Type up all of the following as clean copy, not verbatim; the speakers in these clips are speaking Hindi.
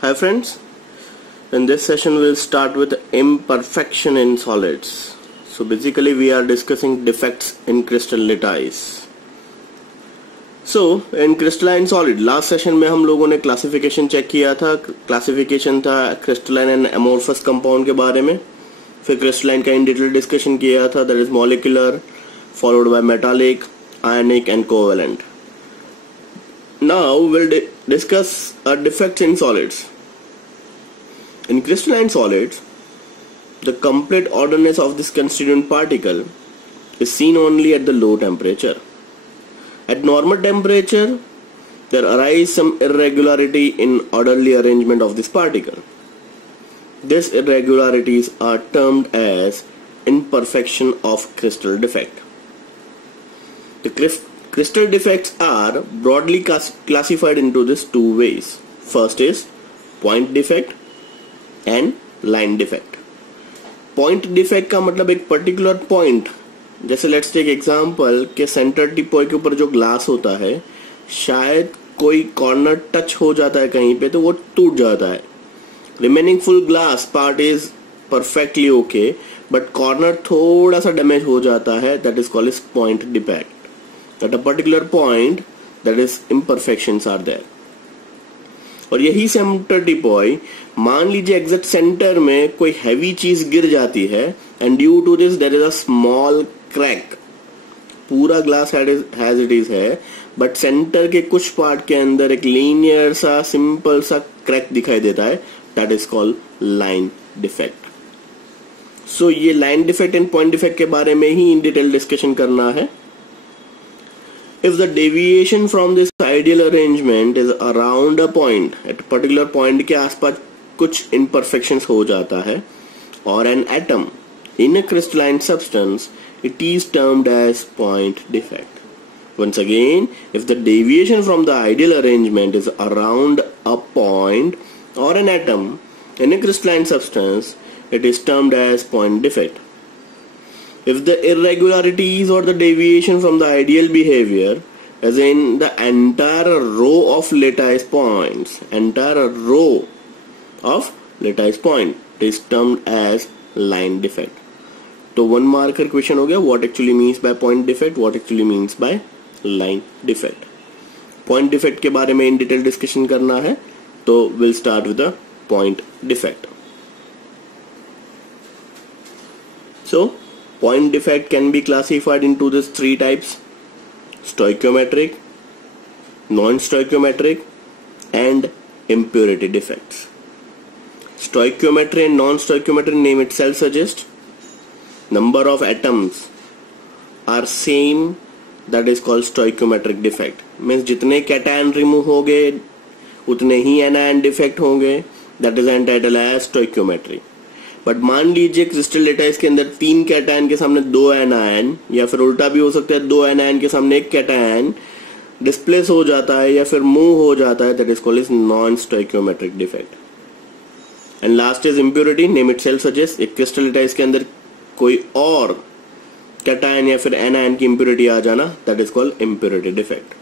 Hi friends, in this session we'll start with imperfection in solids. So basically we are discussing defects in crystal lattice. So in crystalline solid, last session में हम लोगों ने क्लासिफिकेशन चेक किया था. क्लासिफिकेशन था क्रिस्टलाइन एंड एमोर्फस कंपाउंड के बारे में. फिर क्रिस्टलाइन का इन डिटेल डिस्कशन किया था, that is molecular followed by metallic, ionic and covalent. Now we'll discuss defects in solids. In crystalline solids, the complete orderness of this constituent particle is seen only at the low temperature. At normal temperature, there arises some irregularity in orderly arrangement of this particle. These irregularities are termed as imperfection of crystal defect. The crystal defects are broadly classified into these two ways. First is point defect and line defect. Point defect का मतलब एक particular point, जैसे let's take example के center tip के ऊपर जो ग्लास होता है, शायद कोई कॉर्नर टच हो जाता है कहीं पे तो वो टूट जाता है. Remaining full glass part is perfectly okay, but corner थोड़ा सा डैमेज हो जाता है, that is called as point defect. At a particular point, that is imperfections are there. और यही सेंटर टिपॉय, मान लीजिए एग्जैक्ट सेंटर में कोई हैवी चीज गिर जाती है and due to this there is a small crack. पूरा ग्लास हैज इट इज है, बट सेंटर के कुछ पार्ट के अंदर एक लीनियर सा सिंपल सा क्रैक दिखाई देता है, that is called line defect. So ये line defect and point defect के बारे में ही इन डिटेल डिस्कशन करना है. If the deviation from this ideal arrangement is around a point, at a particular point के आसपास कुछ imperfections हो जाता है, or an atom in a crystalline substance, it is termed as point defect. Once again, if the deviation from the ideal arrangement is around a point or an atom in a crystalline substance, it is termed as point defect. If the irregularities or the deviation from the ideal behavior, as in the entire row of lattice points, is termed as line defect. तो one marker question हो गया, what actually means by point defect, what actually means by line defect. Point defect के बारे में in detail discussion करना है, तो we'll start with the point defect. So point defect can be classified into these three types: stoichiometric, non-stoichiometric and impurity defects. Stoichiometry and non-stoichiometry name itself suggests number of atoms are same, that is called stoichiometric defect. Means जितने cation remove होंगे उतने ही anion defect होंगे, that is entitled as stoichiometry. But मान लीजिए क्रिस्टल लेटाइस के अंदर 3 कैटायन के सामने 2 एनायन, या फिर उल्टा भी हो सकता है 2 एनायन के सामने 1 कैटायन डिस्प्लेस हो जाता है या फिर मूव हो जाता है, that is called is non stoichiometric defect. And last is impurity, name itself suggest एक क्रिस्टल लेटाइस के अंदर कोई और कैटायन या फिर एनायन की इम्प्योरिटी आ जाना, that is called impurity defect.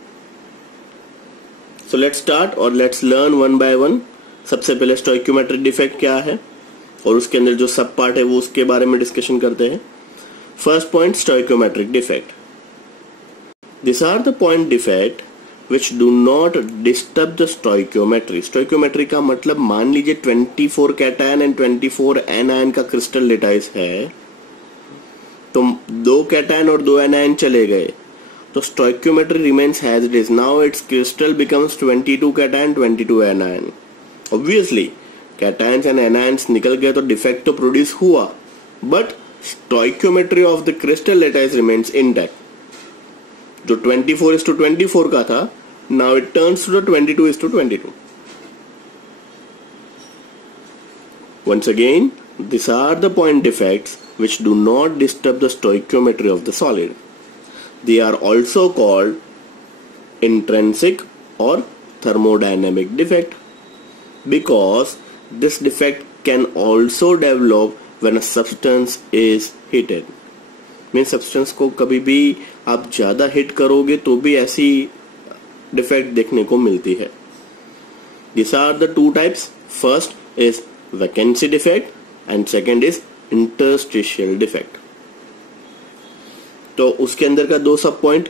So let's start और let's learn one by one. सबसे पहले स्टोइकियोमेट्रिक डिफेक्ट क्या है और उसके अंदर जो सब पार्ट है वो उसके बारे में डिस्कशन करते हैं. First point, stoichiometric defect. This are the point defect which do not disturb the stoichiometry. Stoichiometry का मतलब मान लीजिए 24 कैटायन एंड 24 एनायन का क्रिस्टल लेटाइस है, तो 2 कैटायन और 2 एनायन चले गए, तो stoichiometry remains as it is. Now it's crystal becomes 22 cation 22 anion. Obviously cations and anions निकल गए तो डिफेक्ट तो प्रोड्यूस हुआ, but stoichiometry of the crystal lattice remains intact. जो 24:24 का था, now it turns to the 22:22. Once again, these are the point defects which do not disturb the stoichiometry of the solid. They are also called intrinsic or thermodynamic defect, because this defect can also develop when a substance is heated. Mean substance को कभी भी आप ज्यादा हिट करोगे तो भी ऐसी डिफेक्ट देखने को मिलती है. These are the two types. First is vacancy defect and second is interstitial defect. तो उसके अंदर का दो सब point,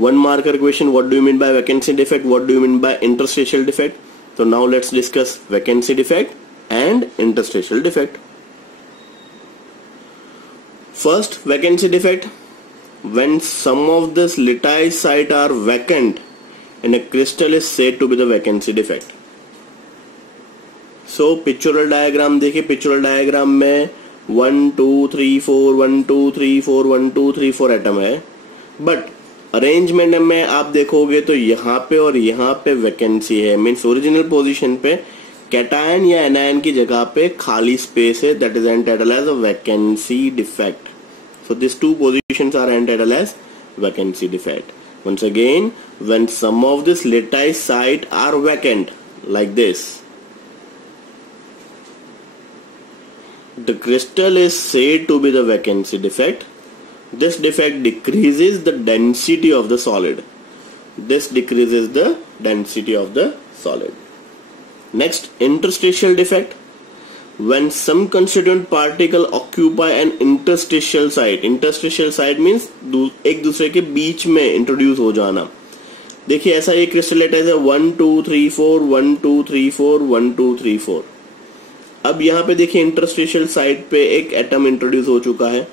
one marker question, what do you mean by vacancy defect, what do you mean by interstitial defect. तो now let's discuss vacancy defect and interstitial defect. First, vacancy defect. When some of the liti site are vacant and a crystal is said to be the vacancy defect. So pictorial diagram देखिए, pictorial diagram में 1 2 3 4 1 2 3 4 1 2 3 4 एटम है, बट अरेंजमेंट में आप देखोगे तो यहाँ पे और यहाँ पे वैकेंसी है. मीन्स ओरिजिनल पोजीशन पे कैटायन या एनायन की जगह पे खाली स्पेस है. That is entitled as a vacancy defect. So these two positions are entitled as vacancy defect. Once again, when some of these liti site are vacant like this, the crystal is said to be the vacancy defect. This defect decreases the density of the solid. This decreases the density of the solid. Next, interstitial defect. When some constituent particle occupy an interstitial site. Interstitial site means एक दूसरे के बीच में इंट्रोड्यूस हो जाना. देखिए ऐसा ये क्रिस्टल लेटाइस है 1 2 3 4 1 2 3 4 1 2 3 4. अब यहाँ पे देखिए इंटरस्टिशियल साइट पे एक एटम इंट्रोड्यूस हो चुका है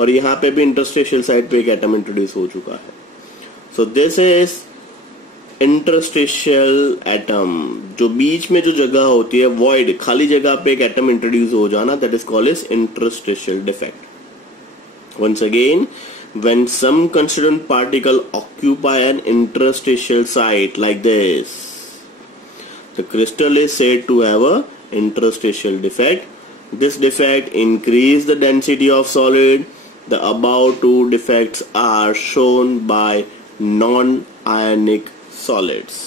और यहाँ पे भी इंटरस्टिशियल साइट पे एक एटम इंट्रोड्यूस हो चुका है. So this is interstitial atom. जो बीच में जो जगह होती है, वॉइड, खाली जगह पे एक एटम इंट्रोड्यूस हो जाना, that is called as interstitial defect. Once again, when some constituent particle occupy an interstitial site like this, the crystal is said to have a interstitial defect. This defect increase the density of solid. The above two defects are shown by non-ionic solids.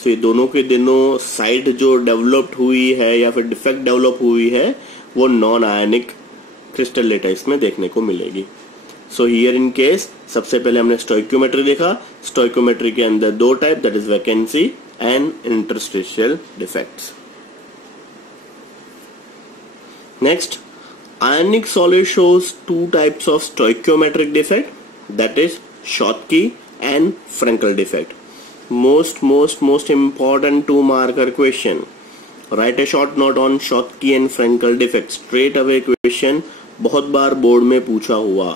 So ये दोनों के दोनों साइट जो डेवलप्ड हुई है या फिर डिफेक्ट डेवलप हुई है वो नॉन आयनिक क्रिस्टल लेटाइस में देखने को मिलेगी. सो हियर इन केस सबसे पहले हमने स्टोइक्योमेट्री देखा. स्टोइक्योमेट्री के अंदर दो type, that is vacancy and interstitial defects. Next, ionic solid shows two types of stoichiometric defect, that is Schottky and Frenkel defect. Most important two marker question. Write a short note on Schottky and Frenkel defect. Straight away question, बहुत बार बोर्ड में पूछा हुआ.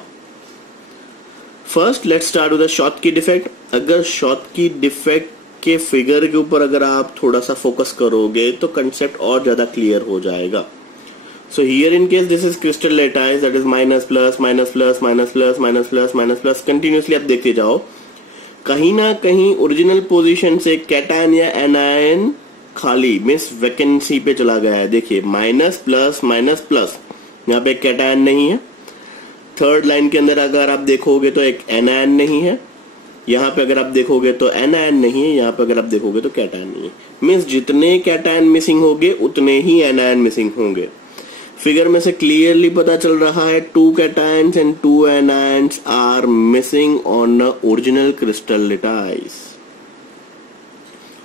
First, let's start with the Schottky defect. अगर Schottky defect के फिगर के ऊपर अगर आप थोड़ा सा फोकस करोगे तो कंसेप्ट और ज्यादा क्लियर हो जाएगा. So here in case this is crystal lattice, that is minus plus minus plus minus plus minus plus minus plus continuously आप देखते जाओ. कहीं ना कहीं ओरिजिनल पोजीशन से कैटायन या एनायन खाली मींस वैकेंसी पे चला गया है. देखिए माइनस प्लस यहाँ पे कैटायन नहीं है. थर्ड लाइन के अंदर अगर आप देखोगे तो एक एनायन नहीं है. यहाँ पे अगर आप देखोगे तो एनायन नहीं है. यहाँ पे अगर आप देखोगे तो कैटायन नहीं है. मींस जितने कैटायन मिसिंग होंगे उतने ही एनायन मिसिंग होंगे. फिगर में से क्लियरली पता चल रहा है 2 cations and 2 anions are missing on the original crystal lattice.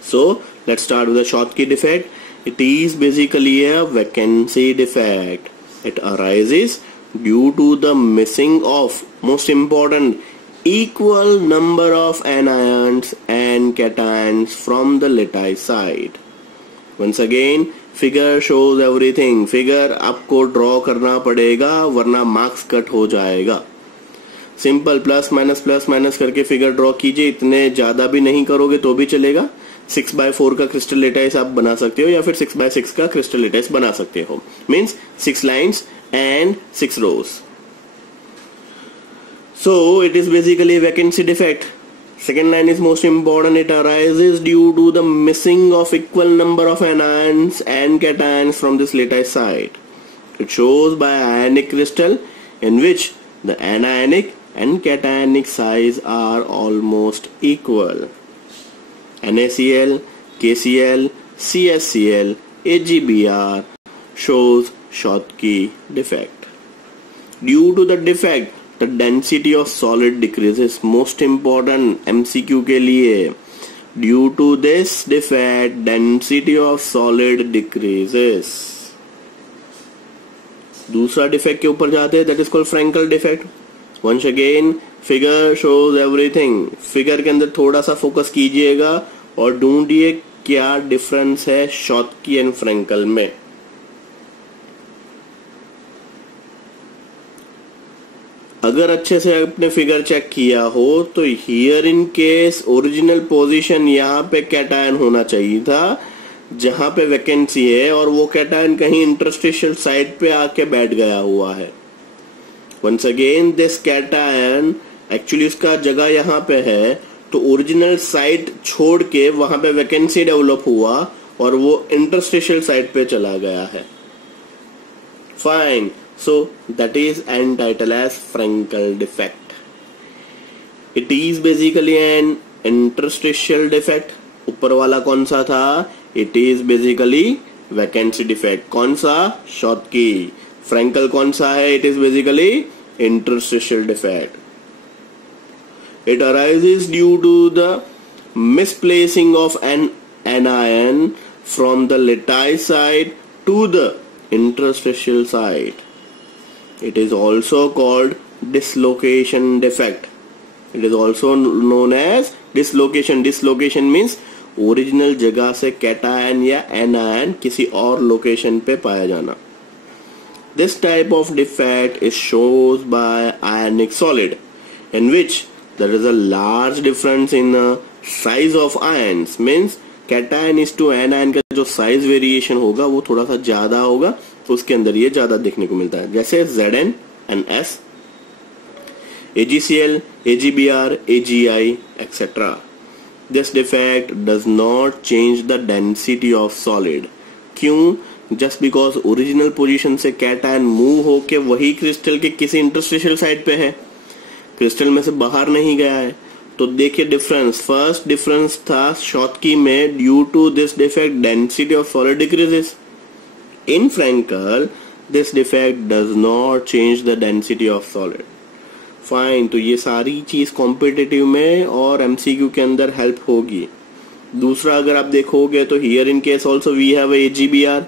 So let's start with the Schottky defect. It is basically a vacancy defect. It arises due to the missing of, most important, equal number of anions and cations from the lattice side. Once again, figure shows everything. Figure आपको ड्रॉ करना पड़ेगा वरना मार्क्स कट हो जाएगा. सिंपल प्लस माइनस करके फिगर ड्रॉ कीजिए. इतने ज्यादा भी नहीं करोगे तो भी चलेगा. 6/4 का क्रिस्टल लेटाइस आप बना सकते हो या फिर 6/6 का क्रिस्टल लेटाइस बना सकते हो. Means 6 lines and 6 rows. So it is basically vacancy defect. Second line is most important. It arises due to the missing of equal number of anions and cations from this lattice site. It shows by ionic crystal in which the anionic and cationic size are almost equal. NaCl, KCl, CsCl, AgBr shows Schottky defect. Due to the defect, the density of solid decreases. Most important MCQ के लिए due to this defect density of solid decreases. दूसरा डिफेक्ट के ऊपर जाते हैं, that is called Frenkel defect. Once again figure shows everything. Figure के अंदर थोड़ा सा फोकस कीजिएगा और ढूंढिए क्या डिफरेंस है शॉटकी एंड फ्रैंकल में। अगर अच्छे से आपने फिगर चेक किया हो तो here in case original position यहाँ पे कैटायन होना चाहिए था जहां पे वैकेंसी है, और वो कैटायन कहीं इंटरस्टिशियल साइड पे आके बैठ गया हुआ है। Once again this cation actually उसका जगह यहाँ पे है, तो ओरिजिनल साइट छोड़ के वहां पे वैकेंसी डेवलप हुआ और वो इंटरस्टिशियल साइड पे चला गया है। Fine, so that is entitled as Frankel defect. It is basically an interstitial defect. ऊपर वाला कौन सा था? It is basically vacancy defect. कौन सा? Schottky. Frankel कौन सा है? It is basically interstitial defect. It arises due to the misplacing of an anion from the lattice side to the interstitial side. It is also called dislocation defect. It is also known as dislocation. Dislocation means original जगह से कैटायन या एनायन किसी और लोकेशन पे पाया जाना। This type of defect is shown by ionic solid, in which there is a large difference in size of ions. Means cation is to anion का जो साइज वेरिएशन होगा वो थोड़ा सा ज्यादा होगा, तो उसके अंदर ये ज्यादा देखने को मिलता है, जैसे Zn and S, AgCl, AgBr, AgI, etc. This defect does not change the density of solid. क्यों? जस्ट बिकॉज ओरिजिनल पोजीशन से कैटायन मूव होके वही क्रिस्टल के किसी इंटरस्टिशियल साइड पे है, क्रिस्टल में से बाहर नहीं गया है। तो देखिए डिफरेंस, फर्स्ट डिफरेंस था शॉटकी में, due to this defect density of solid decreases. In Frenkel this defect does not change the density of solid. Fine, तो ये सारी चीज कॉम्पिटिटिव में और एमसीक्यू के अंदर हेल्प होगी। दूसरा अगर आप देखोगे तो here in case also we have AgBr,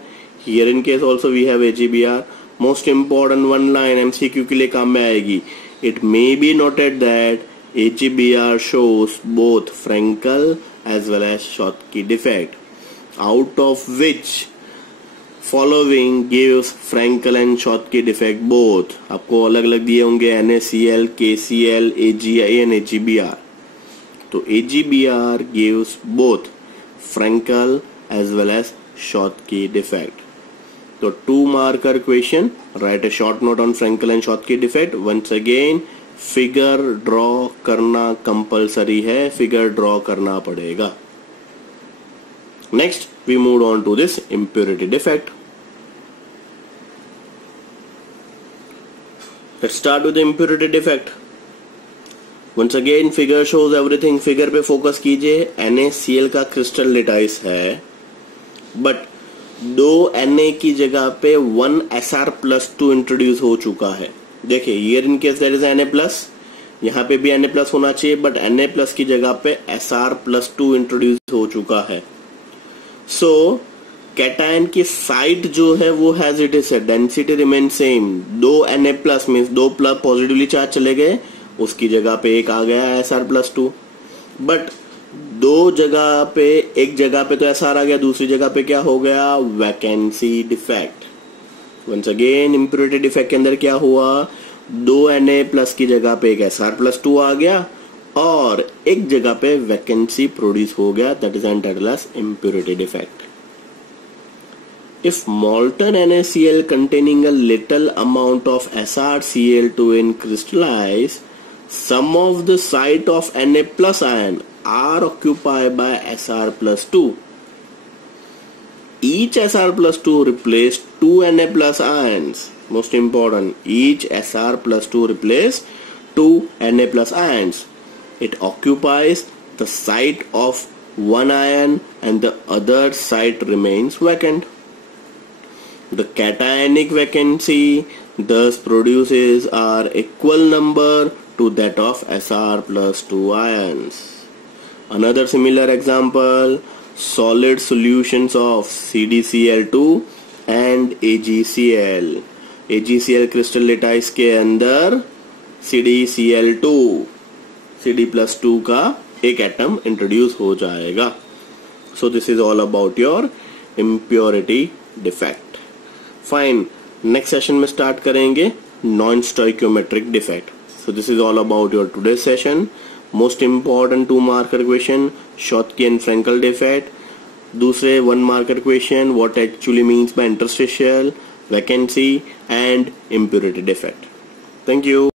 here in case also we have AgBr। Most important one line MCQ के लिए काम में आएगी। It may be noted that AgBr shows both Frankel as well as Schottky defect, out of which following gives Frankel and Schottky defect both. आपको अलग अलग दिए होंगे NaCl, KCl, AgI and AgBr. तो AgBr gives both Frankel as well as Schottky defect. तो 2 marker question, write a short note on Frankel and Schottky defect. Once again figure draw करना कंपलसरी है, फिगर ड्रॉ करना पड़ेगा। Next we move on to this impurity defect. Let's start with impurity defect. Once again figure shows everything. Figure पे फोकस कीजिए। NaCl का क्रिस्टल लेटाइस है, बट 2 Na की जगह पे 1 Sr+2 इंट्रोड्यूस हो चुका है। देखिए here in case there is Na+, यहाँ पे भी Na+ होना चाहिए, बट Na+ की जगह पे Sr+2 इंट्रोड्यूस हो चुका है। सो कैटायन की साइट जो है वो हैज इट इज है, density remain same. 2 Na+ means 2 plus positively charge चले गए, उसकी जगह पे एक आ गया Sr+2। बट 2 जगह पे, एक जगह पे तो Sr आ गया, दूसरी जगह पे क्या हो गया? Vacancy defect. Once again impurity defect के अंदर क्या हुआ? 2 Na+ की जगह पे एक Sr+2 आ गया और एक जगह पे वैकेंसी प्रोड्यूस हो गया, that is entitled as impurity defect. If molten NaCl containing a little amount of SrCl2n crystallize, some of the site of Na+ ion are occupied by Sr+2. Each Sr+2 replaced 2 Na+ ions. Most important, each Sr+2 replaced 2 Na+ ions. It occupies the site of one ion and the other site remains vacant. The cationic vacancy thus produces are equal number to that of Sr+2 ions. Another similar example, solid solutions of CdCl2 and AgCl. AgCl crystal lattice के अंदर CdCl2 CD+2 का एक एटम इंट्रोड्यूस हो जाएगा. So this is all about your impurity defect. Fine. Next session में start करेंगे non-stoichiometric defect. So this is all about your today's session. Most important 2 marker question, Schottky and Frankel defect. दूसरे 1 marker question, what actually means by interstitial, vacancy and impurity defect. Thank you.